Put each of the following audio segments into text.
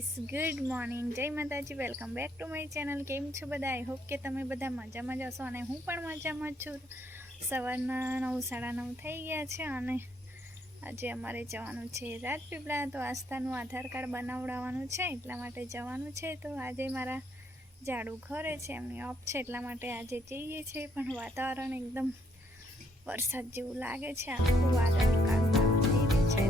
Guys, good morning, જય માતાજી, welcome back to my channel. કેમ છો બધા? આઈ હોપ કે તમે બધા મજામાં જ હશો અને હું પણ મજામાં છું। સવારના 9:30 થઈ ગયા છે અને આજે અમારે જવાનું છે રાજપીપળા। તો આસ્થાનું આધાર કાર્ડ બનાવડાવવાનું છે, એટલા માટે જવાનું છે। તો આજે મારા જાડુ ઘરે છે, એમની ઓફ છે, એટલા માટે આજે જઈએ છીએ। પણ વાતાવરણ એકદમ વરસાદ જેવું લાગે છે, આખું વાદળ કાળું થઈ રહ્યું છે।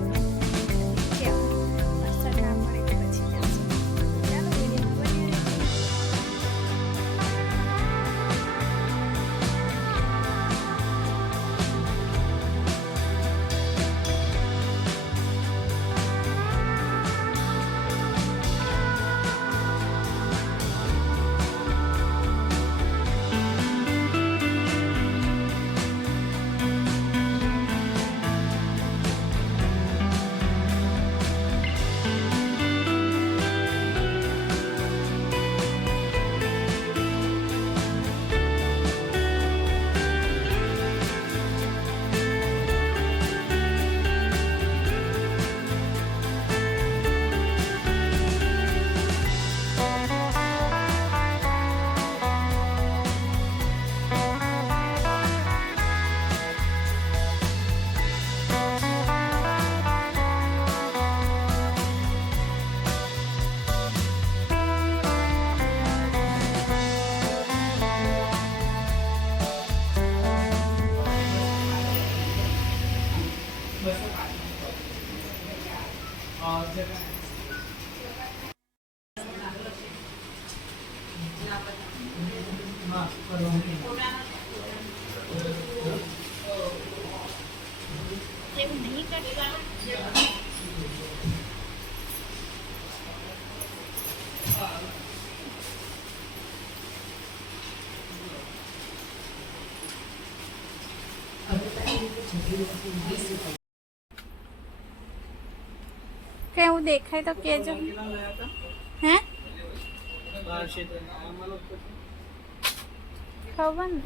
કેવું દેખાય તો કેજો। હે ખબર ને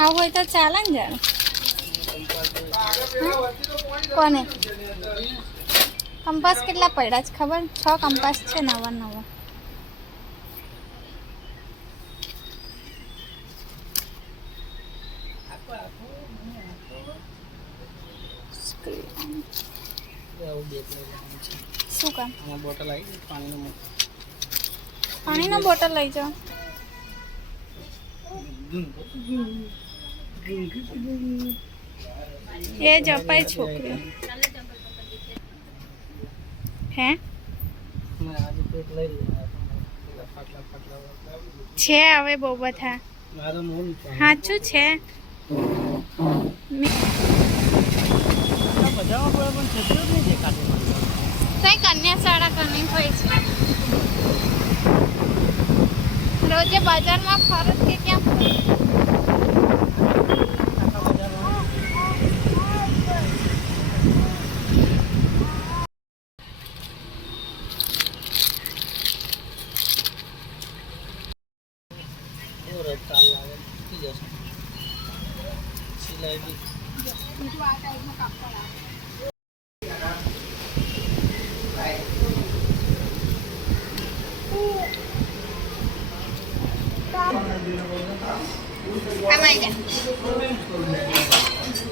આવું હોય તો ચાલે ને જાણ। કોને કંપાસ કેટલા પડ્યા છે ખબર? 6 કંપાસ છે, નવા નવા। શું કામ? પાણીનો બોટલ લઈ જાઓ। એ જપાય છોકરી હે છે હવે બહુ બધા સાચું છે। કઈ કન્યા શાળા કરવી હોય છે, રોજે બજારમાં ફરજ કે ક્યાં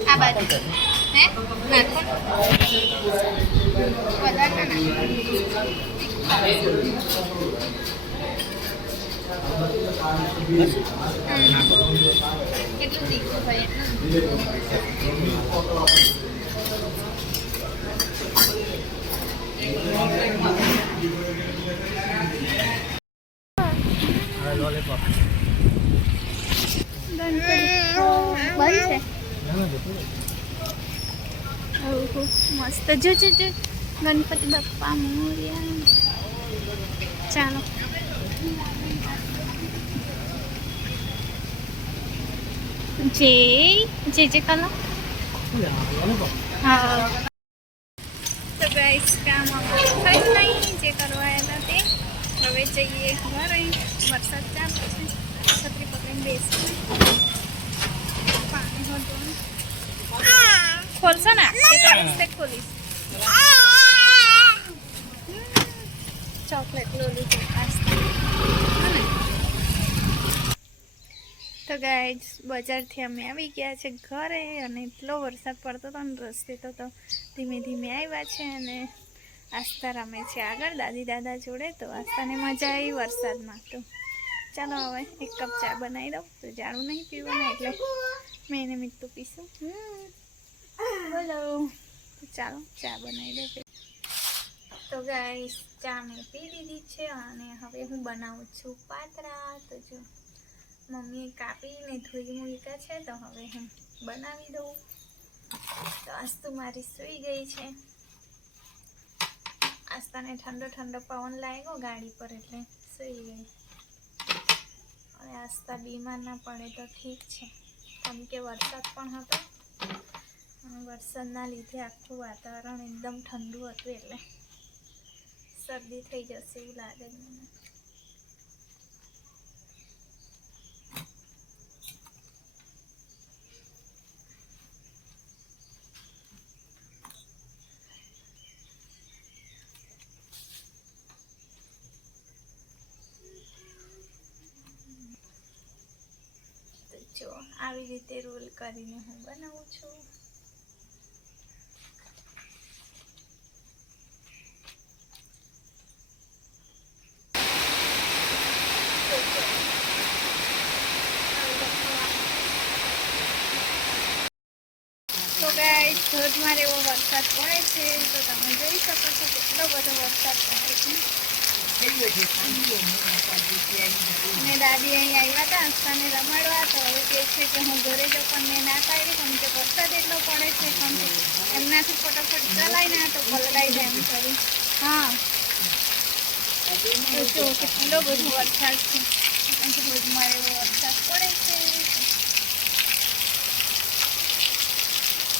આ બાજુ હે નાખો વધારે ના કેટલું તીખું હોય લોલીપોપ બંધ છે। મસ્ત જો ગણપતિ બાપ્પા મોર્યા। ચાલો જે કલો હા. તો ગાઈસ કામ અમારું થઈ નહીં જે કરવા આવ્યા તે. હવે જઈએ ઘરે. વરસાદ ચાલુ છે. છત્રી પકડીને બેસી પાણી હતું ખોલશો ને એ ખોલીશ. ચોકલેટ લોલી તો ગાઈસ બજારથી અમે આવી ગયા છે ઘરે અને એટલો વરસાદ પડતો હતો ને રસ્તે તો ધીમે ધીમે આવ્યા છે અને આસ્તા રમે છે આગળ દાદી દાદા જોડે. તો આસ્તાને મજા આવી વરસાદમાં. તો ચાલો હવે એક કપ ચા બનાવી દઉં. તો જાડું નહીં પીવાનું એટલે મેં એને મીઠું પીશું. બોલો ચાલો ચા બનાવી દઉં. તો ગાઈસ ચા મેં પી લીધી છે અને હવે હું બનાવું છું પાતરા. તો જો મમ્મીએ કાપીને ધોઈ મૂક્યા છે તો હવે હું બનાવી દઉં. તો આસ્તુ મારી સૂઈ ગઈ છે. આસ્તાને ઠંડો ઠંડો પવન લાગ્યો ગાડી પર એટલે સૂઈ ગઈ. હવે આસ્તા બીમાર ના પડે તો ઠીક છે કેમ કે વરસાદ પણ હતો અને વરસાદના લીધે આખું વાતાવરણ એકદમ ઠંડુ હતું એટલે શરદી થઈ જશે એવું લાગે જ મને. જો આવી રીતે રોલ કરીને હું બનાવું છું. તો ગાઈસ ધોધમાર એવો વરસાદ પડે છે. તો તમે જોઈ શકો છો કેટલો બધો વરસાદ પડે છે. ને દાદી અહીં આવ્યા હતા આસ્તાને રમાડવા. તો હવે કહે છે કે હું ઘરે જાઉં પણ મેં ના પાડી કેમ કે વરસાદ એટલો પડે છે કેમ કે એમનાથી ફટાફટ ચલાવી ના તો પલડાઈ જાય એમ કરી. હા તો જો કેટલો બધો વરસાદ છે. ધોધમાર એવો વરસાદ પડે છે.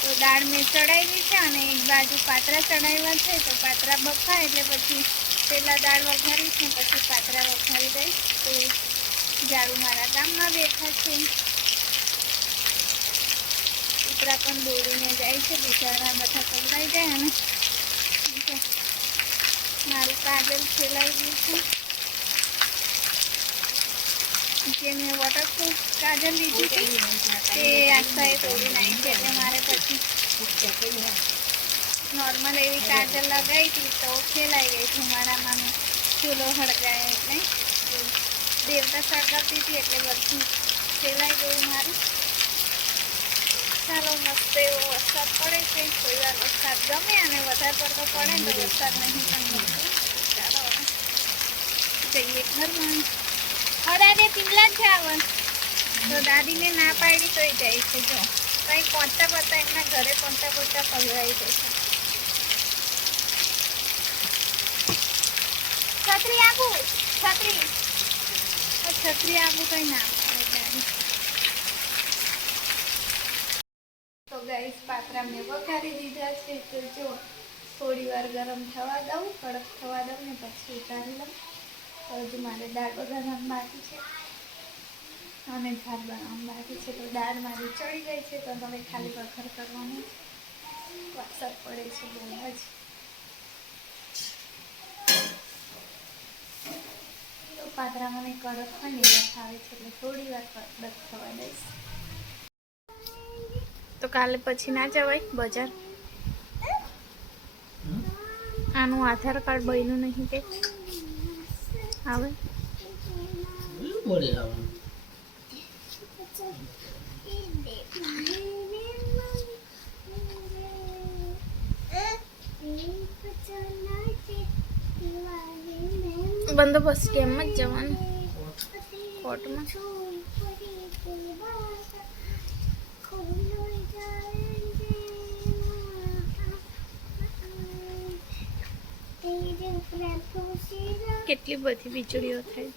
તો દાળ મેં ચડાવી છે અને એક બાજુ પાતરા ચડાવ્યા છે. તો પાતરા બફાય એટલે પછી પહેલાં દાળ વઘારીશ ને પછી પાતરા વઘારી દઈશ. તો ઝાડુ મારા કામમાં બેઠા છે. કૂતરા પણ દોડીને જાય છે બિચારા બધા પકડાઈ જાય અને મારું કાજલ ફેલાઈ ગયું છે. જે મેં વોટરપ્રૂફ કાજલ લીધી હતી તે આસ્તાએ તોડી નાખી એટલે મારે પછી નોર્મલ એવી કાજલ લગાવી હતી તો ફેલાઈ ગઈ છે મારામાં. ચૂલો હળગાય એટલે દેવતા સળગાવતી હતી એટલે બધું ફેલાઈ ગયું મારું. ચાલો મસ્ત એવો વરસાદ પડે છે. કોઈ વાર વરસાદ ગમે અને વધારે પડતો પડે ને તો વરસાદ નહીં પણ ગમતું. ચાલો જઈએ ઘરમાં. દાદી પીલા જ આવે તો દાદીને ના પાડી તોય જાય છે. જો કંઈ પહોંચતા પહોંચતા એમના ઘરે પહોંચતા પહોંચતા પલવાઈ જશે. છત્રી આપું છત્રી આપું કંઈ ના પાડે દાદી. તો ગાઈસ પાત્રા મેં વઘારી દીધા છે. તો જો થોડી વાર ગરમ થવા દઉં, કડક થવા દઉં ને પછી ઉતારી લઉં. હજુ મારે દાળ વઘારવાનું બાકી છે અને ભાત બનાવવાનું બાકી છે. તો દાળ મારી ચડી ગઈ છે તો હવે ખાલી વઘાર કરવાનું. વરસાદ પડે છે બહુ જ. તો પાત્રા મને કડક હોય ને એવા ખાવે છે એટલે થોડી વાર કડક થવા દઈશ. તો કાલે પછી ના જવાય બજાર. આનું આધાર કાર્ડ બન્યું નહીં કે આવે બંદોબસ્ત કેમ જ જવાનું કોર્ટમાં. કેટલી બધી વીજળીઓ થાય.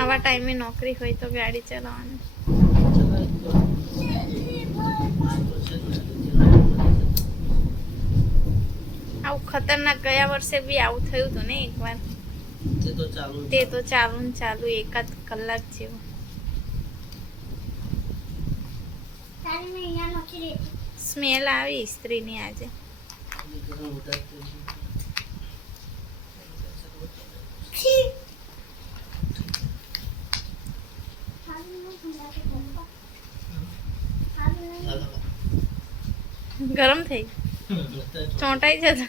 આવા ટાઈમે નોકરી હોય તો ગાડી ચલાવવાની. આવું ખતરનાક ગયા વર્ષે બી આવું થયું હતું ને એકવાર. તે તો ચાલુ ને ચાલુ 1 કલાક જેવું. સ્મેલ આવી ઇસ્ત્રીની આજે. ગરમ થઈ ચોંટાઈ જતો.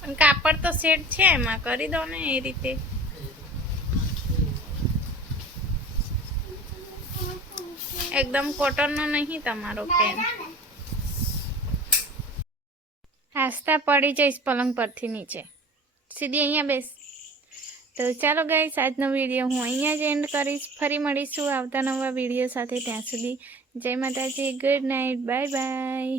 પણ કાપડ તો સેટ છે, એમાં કરી દો ને એ રીતે. એકદમ કોટનનો નહીં તમારો પેન. હાસતા પડી જઈશ પલંગ પરથી નીચે. સીધી અહીંયા બેસ. તો ચાલો ગાઈસ, આજનો વિડીયો હું અહીંયા જ એન્ડ કરીશ. ફરી મળીશું આવતા નવા વિડીયો સાથે. ત્યાં સુધી જય માતાજી, ગુડ નાઇટ, બાય બાય.